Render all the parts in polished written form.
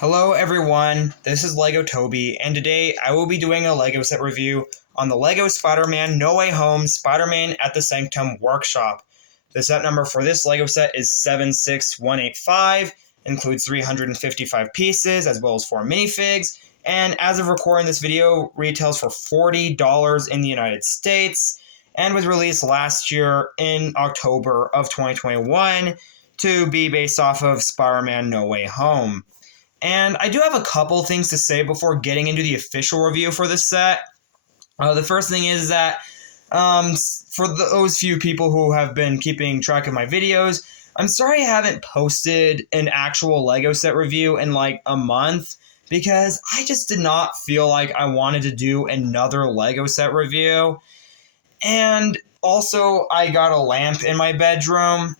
Hello everyone, this is Lego Toby, and today I will be doing a Lego set review on the Lego Spider-Man No Way Home Spider-Man at the Sanctum Workshop. The set number for this Lego set is 76185, includes 355 pieces as well as 4 minifigs, and as of recording this video, retails for $40 in the United States, and was released last year in October of 2021 to be based off of Spider-Man No Way Home. And I do have a couple things to say before getting into the official review for this set. The first thing is that for those few people who have been keeping track of my videos, I'm sorry I haven't posted an actual Lego set review in like a month because I just did not feel like I wanted to do another Lego set review. And also, I got a lamp in my bedroom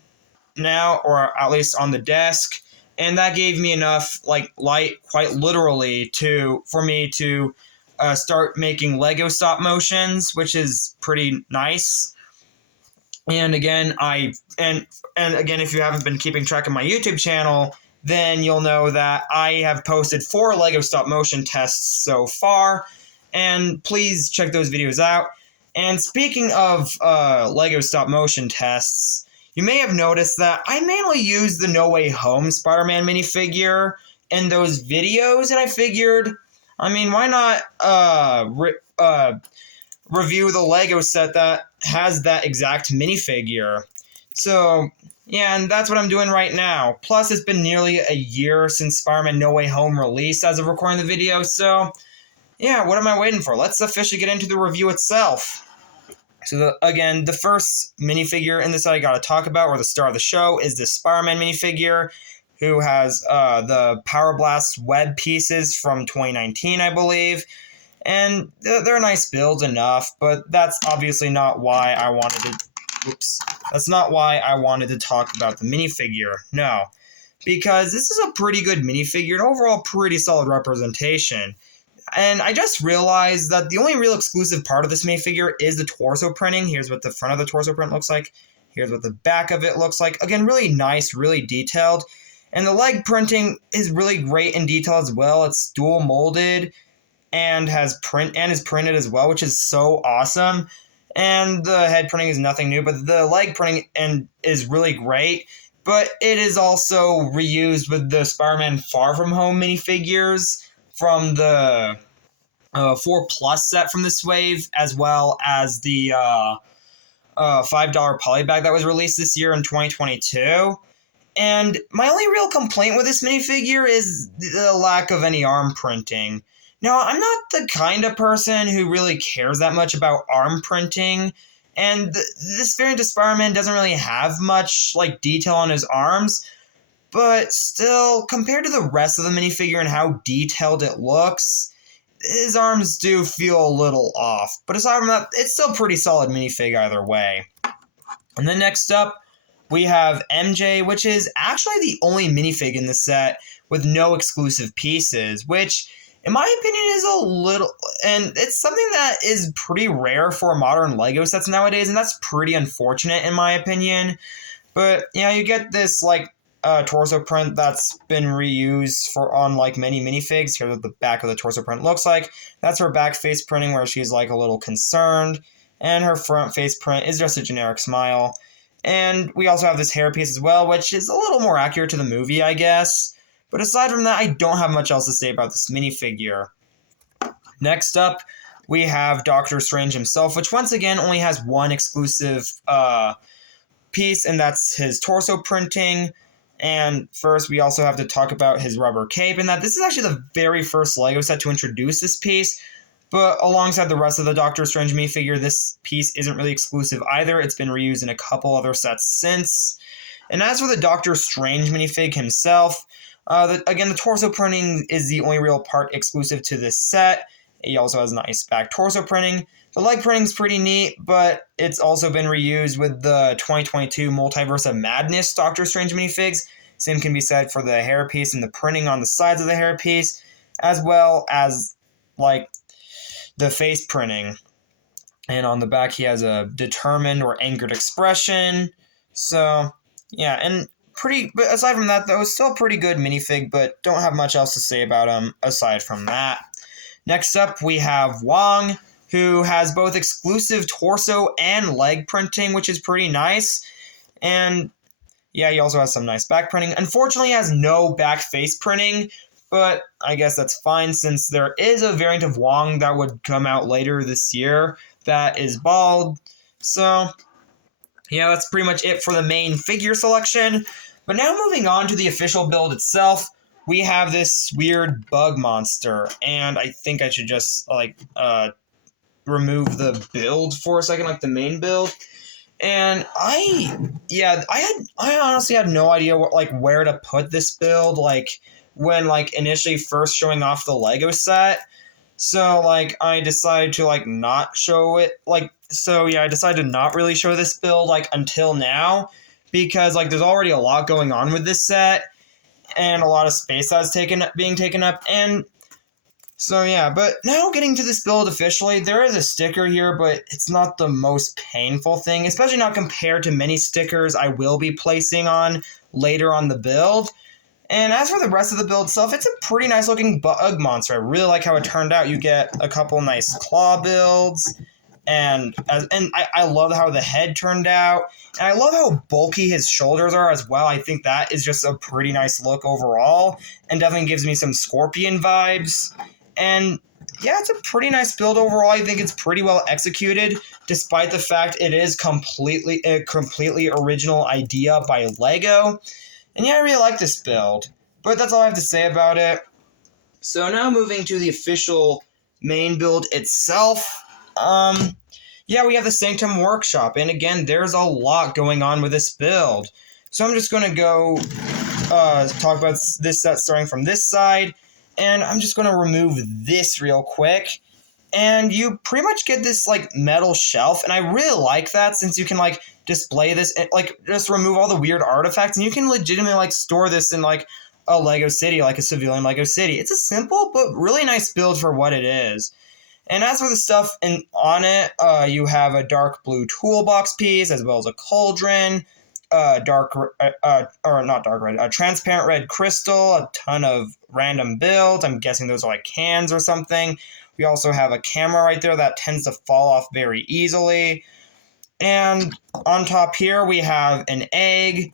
now, or at least on the desk. And that gave me enough light, quite literally, for me to start making Lego stop motions, which is pretty nice. And again, if you haven't been keeping track of my YouTube channel, then you'll know that I have posted 4 Lego stop motion tests so far, and please check those videos out. And speaking of Lego stop motion tests, you may have noticed that I mainly use the No Way Home Spider-Man minifigure in those videos, and I figured, why not review the Lego set that has that exact minifigure? So, yeah, and that's what I'm doing right now. Plus, it's been nearly a year since Spider-Man No Way Home released as of recording the video, so, yeah, what am I waiting for? Let's officially get into the review itself. So, again, the first minifigure in this that I gotta talk about, or the star of the show, is the Spider-Man minifigure, who has the Power Blast web pieces from 2019, I believe. And they're nice builds enough, but that's obviously not why I wanted to... That's not why I wanted to talk about the minifigure, no. Because this is a pretty good minifigure, and overall pretty solid representation. And I just realized that the only real exclusive part of this minifigure is the torso printing. Here's what the front of the torso print looks like. Here's what the back of it looks like. Again, really nice, really detailed. And the leg printing is really great in detail as well. It's dual molded and is printed as well, which is so awesome. And the head printing is nothing new, but the leg printing is really great. But it is also reused with the Spider-Man Far From Home minifigures from the 4+ set from this wave, as well as the $5 polybag that was released this year in 2022. And my only real complaint with this minifigure is the lack of any arm printing. Now, I'm not the kind of person who really cares that much about arm printing, and this variant of Spider-Man doesn't really have much detail on his arms. But still, compared to the rest of the minifigure and how detailed it looks, his arms do feel a little off. But aside from that, it's still a pretty solid minifig either way. And then next up, we have MJ, which is actually the only minifig in the set with no exclusive pieces, which, in my opinion, is a little... And it's something that is pretty rare for modern Lego sets nowadays, and that's pretty unfortunate in my opinion. But, yeah, you get this, torso print that's been reused on many minifigs. Here's what the back of the torso print looks like. That's her back face printing where she's a little concerned, and her front face print is just a generic smile. And we also have this hair piece as well, which is a little more accurate to the movie, I guess. But aside from that, I don't have much else to say about this minifigure. Next up, we have Doctor Strange himself, which once again only has one exclusive piece, and that's his torso printing. And first, we also have to talk about his rubber cape, and that this is actually the very first Lego set to introduce this piece. But alongside the rest of the Doctor Strange minifigure, this piece isn't really exclusive either. It's been reused in a couple other sets since. And as for the Doctor Strange minifig himself, the torso printing is the only real part exclusive to this set. He also has nice back torso printing. The leg printing is pretty neat, but it's also been reused with the 2022 Multiverse of Madness Doctor Strange minifigs. Same can be said for the hairpiece and the printing on the sides of the hairpiece, as well as, the face printing. And on the back, he has a determined or angered expression. So, yeah, and but aside from that, though, still a pretty good minifig, but don't have much else to say about him aside from that. Next up, we have Wong, who has both exclusive torso and leg printing, which is pretty nice. And yeah, he also has some nice back printing. Unfortunately, he has no back face printing, but I guess that's fine since there is a variant of Wong that would come out later this year that is bald. So yeah, that's pretty much it for the main figure selection. But now moving on to the official build itself, we have this weird bug monster, and I think I should just remove the build for a second, like the main build. And I honestly had no idea where to put this build, when initially first showing off the Lego set. So I decided to not show it, I decided to not really show this build until now, because there's already a lot going on with this set and a lot of space that's being taken up. And so yeah, but now getting to this build officially, there is a sticker here, but it's not the most painful thing, especially not compared to many stickers I will be placing on later on the build. And as for the rest of the build itself, it's a pretty nice looking bug monster. I really like how it turned out. You get a couple nice claw builds, and I love how the head turned out. And I love how bulky his shoulders are as well. I think that is just a pretty nice look overall, and definitely gives me some Scorpion vibes. And yeah, it's a pretty nice build overall. I think it's pretty well executed, despite the fact it is a completely original idea by Lego. And yeah, I really like this build. But that's all I have to say about it. So now moving to the official main build itself. Yeah, we have the Sanctum Workshop. And again, there's a lot going on with this build. So I'm just going to go talk about this set starting from this side. And I'm just going to remove this real quick. And you pretty much get this, metal shelf. And I really like that, since you can, display this, just remove all the weird artifacts. And you can legitimately, store this in, a Lego city, a civilian Lego city. It's a simple but really nice build for what it is. And as for the stuff on it, you have a dark blue toolbox piece, as well as a cauldron, a transparent red crystal, a ton of random builds. I'm guessing those are cans or something. We also have a camera right there that tends to fall off very easily. And on top here, we have an egg,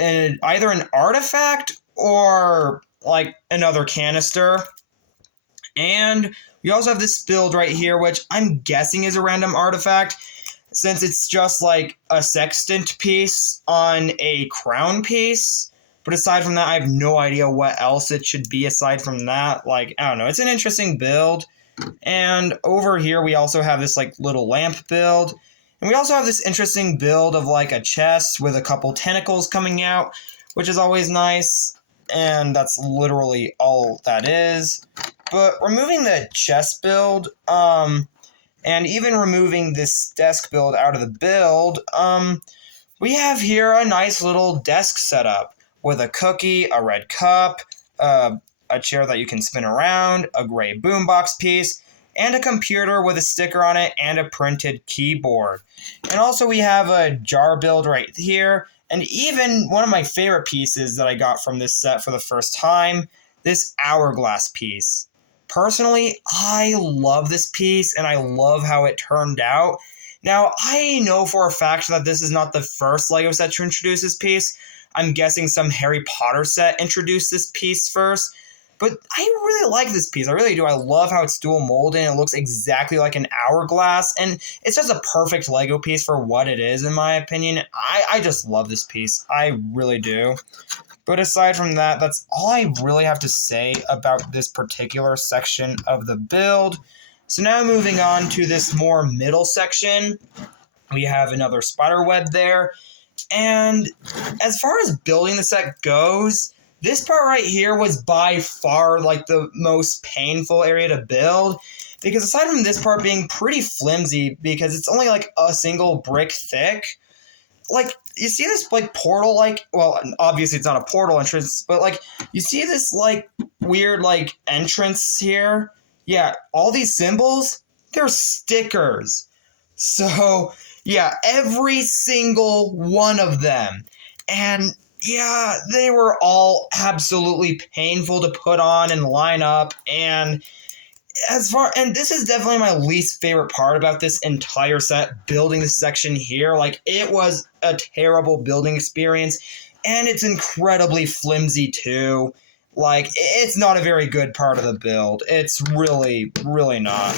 and either an artifact or another canister. And we also have this build right here, which I'm guessing is a random artifact, since it's just a sextant piece on a crown piece. But aside from that, I have no idea what else it should be aside from that. I don't know. It's an interesting build. And over here, we also have this little lamp build. And we also have this interesting build of a chest with a couple tentacles coming out, which is always nice. And that's literally all that is. But removing the chest build, and even removing this desk build out of the build, we have here a nice little desk setup with a cookie, a red cup, a chair that you can spin around, a gray boombox piece, and a computer with a sticker on it and a printed keyboard. And also we have a jar build right here, and even one of my favorite pieces that I got from this set for the first time, this hourglass piece. Personally, I love this piece, and I love how it turned out. Now, I know for a fact that this is not the first LEGO set to introduce this piece. I'm guessing some Harry Potter set introduced this piece first. But I really like this piece. I really do. I love how it's dual molded, and it looks exactly like an hourglass. And it's just a perfect LEGO piece for what it is, in my opinion. I just love this piece. I really do. But aside from that, that's all I really have to say about this particular section of the build. So now moving on to this more middle section, we have another spider web there. And as far as building the set goes, this part right here was by far the most painful area to build. Because aside from this part being pretty flimsy, because it's only a single brick thick, you see this portal, well, obviously it's not a portal entrance, but you see this weird entrance here. Yeah, all these symbols, they're stickers. So yeah, every single one of them. And yeah, they were all absolutely painful to put on and line up, and this is definitely my least favorite part about this entire set, building this section here. Like, it was a terrible building experience, and it's incredibly flimsy too. Like, it's not a very good part of the build. It's really, really not.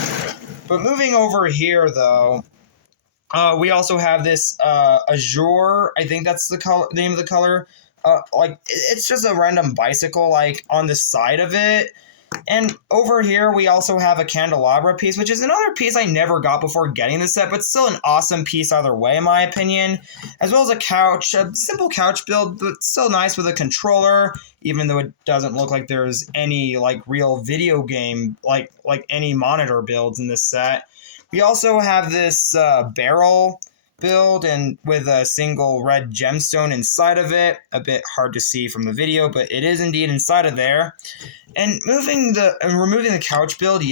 But moving over here, though, we also have this Azure. I think that's the color, name of the color. Like, it's just a random bicycle, like, on the side of it. And over here, we also have a candelabra piece, which is another piece I never got before getting the set, but still an awesome piece either way, in my opinion. As well as a couch, a simple couch build, but still nice with a controller, even though it doesn't look like there's any, like, real video game, like any monitor builds in this set. We also have this barrel build and with a single red gemstone inside of it. A bit hard to see from the video, but it is indeed inside of there. And removing the couch build,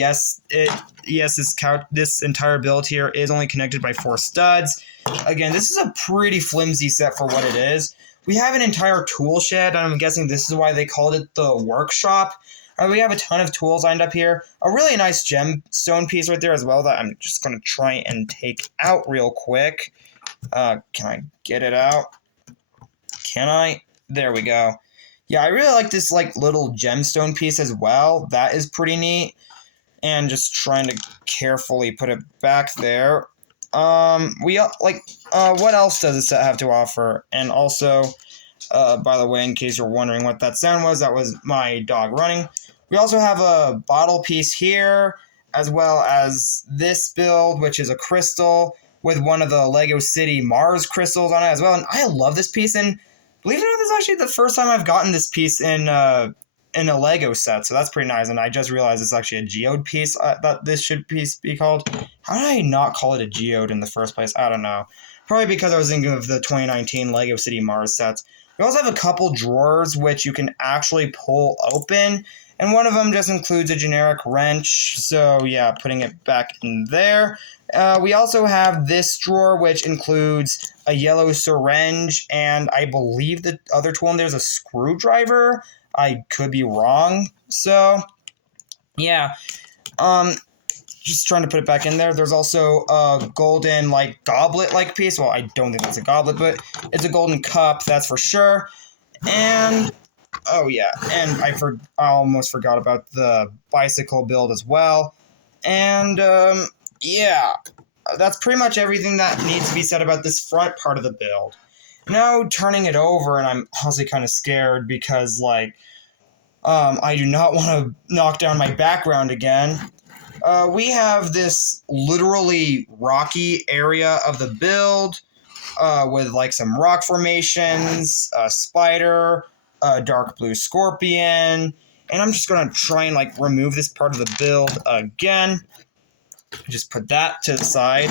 this entire build here is only connected by 4 studs. Again, this is a pretty flimsy set for what it is. We have an entire tool shed, and I'm guessing this is why they called it the workshop. We have a ton of tools lined up here. A really nice gemstone piece right there as well that I'm just going to try and take out real quick. Can I get it out? Can I? There we go. Yeah, I really like this little gemstone piece as well. That is pretty neat. And just trying to carefully put it back there. What else does this set have to offer? And also, by the way, in case you're wondering what that sound was, that was my dog running. We also have a bottle piece here, as well as this build, which is a crystal with one of the Lego City Mars crystals on it as well. And I love this piece, and believe it or not, this is actually the first time I've gotten this piece in a Lego set, so that's pretty nice. And I just realized it's actually a geode piece that this should piece be called. How did I not call it a geode in the first place? I don't know. Probably because I was thinking of the 2019 Lego City Mars sets. We also have a couple drawers which you can actually pull open, and one of them just includes a generic wrench, so yeah, putting it back in there. We also have this drawer, which includes a yellow syringe, and I believe the other tool in there is a screwdriver. I could be wrong. So, yeah. Just trying to put it back in there. There's also a golden, goblet-like piece. Well, I don't think that's a goblet, but it's a golden cup, that's for sure. And, oh yeah, and I almost forgot about the bicycle build as well. And, yeah, that's pretty much everything that needs to be said about this front part of the build. Now, turning it over, and I'm honestly kind of scared because, I do not want to knock down my background again. We have this literally rocky area of the build with, some rock formations, a spider, a dark blue scorpion, and I'm just going to try and, remove this part of the build again. Just put that to the side.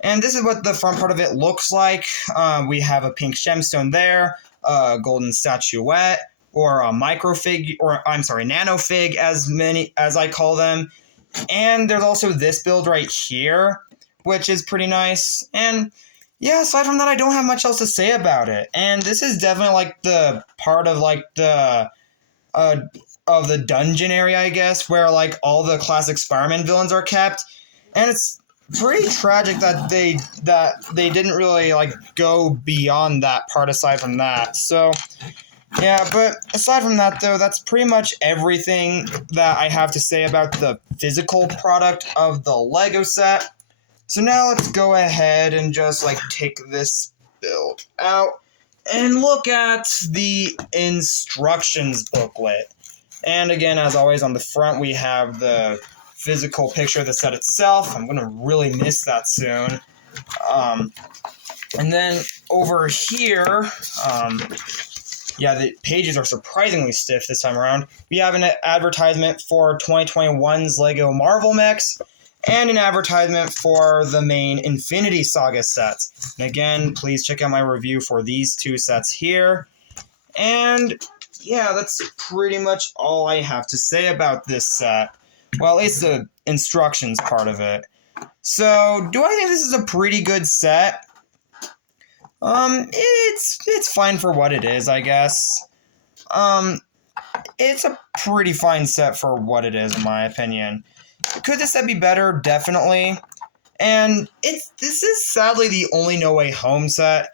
And this is what the front part of it looks like. We have a pink gemstone there, a golden statuette, or a microfig, or I'm sorry, nanofig, as I call them. And there's also this build right here, which is pretty nice. And yeah, aside from that, I don't have much else to say about it. And this is definitely the part of the dungeon area, I guess, where all the classic Spider-Man villains are kept. And it's pretty tragic that they didn't really go beyond that part aside from that. So yeah, but aside from that though, that's pretty much everything that I have to say about the physical product of the Lego set. So now let's go ahead and just take this build out and look at the instructions booklet. And again, as always, on the front we have the physical picture of the set itself. I'm going to really miss that soon. And then over here, yeah, the pages are surprisingly stiff this time around. We have an advertisement for 2021's Lego Marvel Mix, and an advertisement for the main Infinity Saga sets. And again, please check out my review for these 2 sets here. And yeah, that's pretty much all I have to say about this set. Well, at least the instructions part of it. So, do I think this is a pretty good set? It's fine for what it is, I guess. Um, it's a pretty fine set for what it is, in my opinion. Could this set be better? Definitely. And this is sadly the only No Way Home set.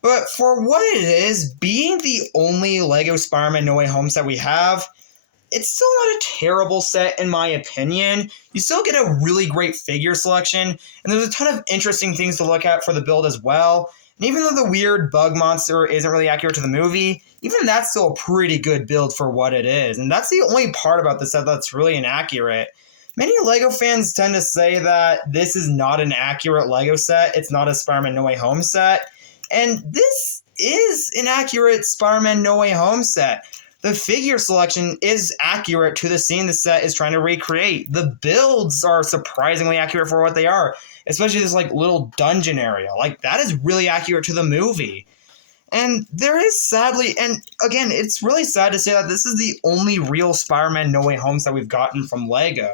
But for what it is, being the only LEGO Spider-Man No Way Home set we have, it's still not a terrible set in my opinion. You still get a really great figure selection, and there's a ton of interesting things to look at for the build as well. And even though the weird bug monster isn't really accurate to the movie, even that's still a pretty good build for what it is. And that's the only part about the set that's really inaccurate. Many LEGO fans tend to say that this is not an accurate LEGO set. It's not a Spider-Man No Way Home set. And this is an accurate Spider-Man No Way Home set. The figure selection is accurate to the scene the set is trying to recreate. The builds are surprisingly accurate for what they are, especially this like little dungeon area. Like that is really accurate to the movie. And there is sadly, and again, it's really sad to say that this is the only real Spider-Man No Way Home set we've gotten from LEGO.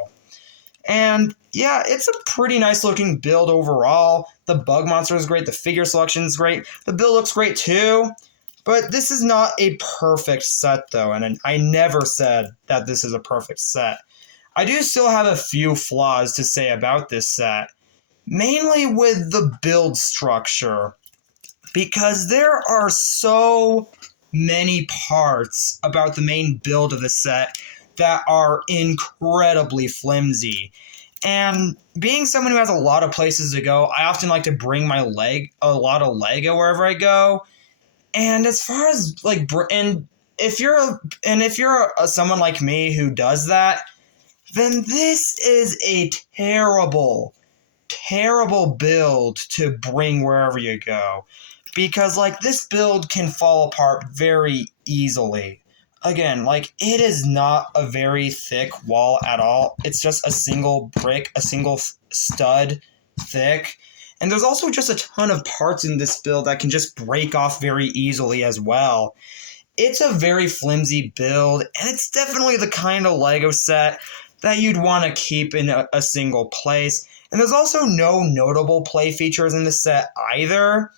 And yeah, it's a pretty nice looking build overall. The bug monster is great, the figure selection is great, the build looks great too. But this is not a perfect set though, and I never said that this is a perfect set. I do still have a few flaws to say about this set, mainly with the build structure, because there are so many parts about the main build of the set that are incredibly flimsy. And being someone who has a lot of places to go, I often like to bring a lot of Lego wherever I go. And as far as like, if you're someone like me who does that, then this is a terrible, terrible build to bring wherever you go, because like this build can fall apart very easily. Again, like it is not a very thick wall at all. It's just a single brick, a single stud thick. And there's also just a ton of parts in this build that can just break off very easily as well. It's a very flimsy build, and it's definitely the kind of LEGO set that you'd want to keep in a single place. And there's also no notable play features in this set either.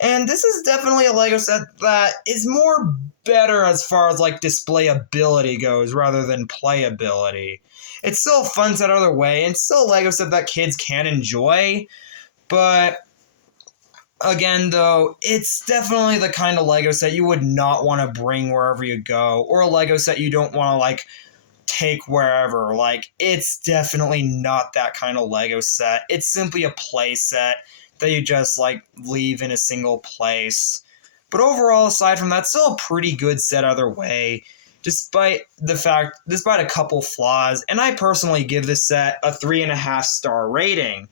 And this is definitely a LEGO set that is more better as far as like displayability goes rather than playability. It's still a fun set either way, and still a LEGO set that kids can enjoy. But again, though, it's definitely the kind of LEGO set you would not want to bring wherever you go, or a LEGO set you don't want to like take wherever. Like, it's definitely not that kind of LEGO set. It's simply a play set that you just like leave in a single place. But overall, aside from that, still a pretty good set either way, despite a couple flaws. And I personally give this set a 3.5 star rating.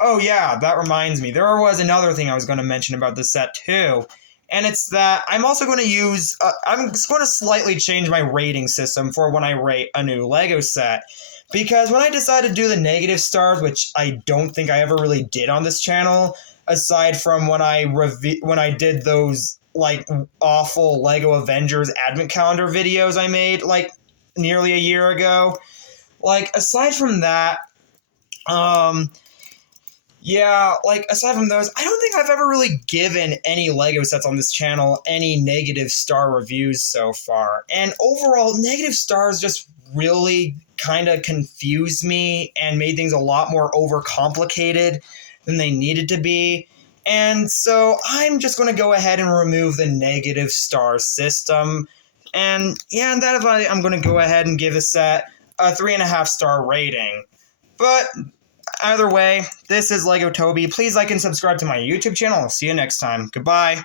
Oh yeah, that reminds me. There was another thing I was going to mention about this set too, and it's that I'm also going to use. I'm just going to slightly change my rating system for when I rate a new LEGO set, because when I decided to do the negative stars, which I don't think I ever really did on this channel, aside from when I did those like awful LEGO Avengers Advent Calendar videos I made like nearly a year ago. Like aside from that, yeah, like, aside from those, I don't think I've ever really given any LEGO sets on this channel any negative star reviews so far. And overall, negative stars just really kind of confused me and made things a lot more overcomplicated than they needed to be. And so I'm just going to go ahead and remove the negative star system. And yeah, I'm going to go ahead and give this set a 3.5 star rating. But either way, this is LEGO Toby. Please like and subscribe to my YouTube channel. I'll see you next time. Goodbye.